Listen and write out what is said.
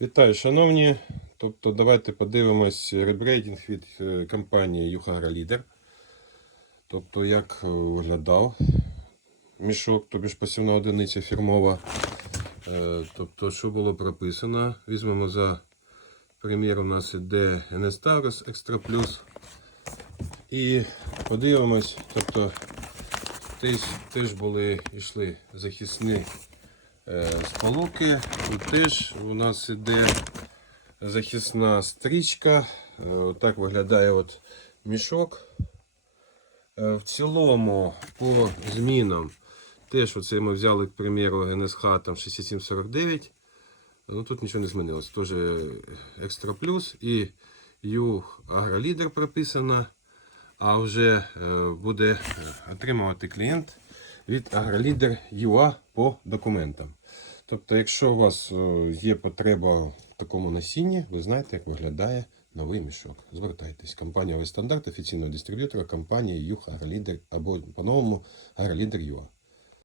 Вітаю, шановні. Тобто, давайте подивимось ребрейдинг від е, компанії Юхара Лідер. Тобто, як е, виглядав мішок, тобі ж пасівна одиниця фірмова. Е, Тобто, що було прописано. Візьмемо за примір, у нас іде NS Taurus Extra І подивимось, тобто теж, теж були йшли захисні сполуки. І теж у нас іде захисна стрічка. Е, Отак виглядає от мішок. Е, В цілому по змінам теж оце ми взяли, к примеру, НСХ там 6749. Ну тут нічого не змінилось. Теж екстра плюс і Ю Агролідер прописано. А вже е, буде е, отримувати клієнт від Агролідер ЮА по документам. Тобто, якщо у вас е, є потреба в такому насінні, ви знаєте, як виглядає новий мішок. Звертайтесь. Компанія «Вестандарт» офіційного дистриб'ютора компанії Юх Агролідер або по-новому Агролідер ЮА.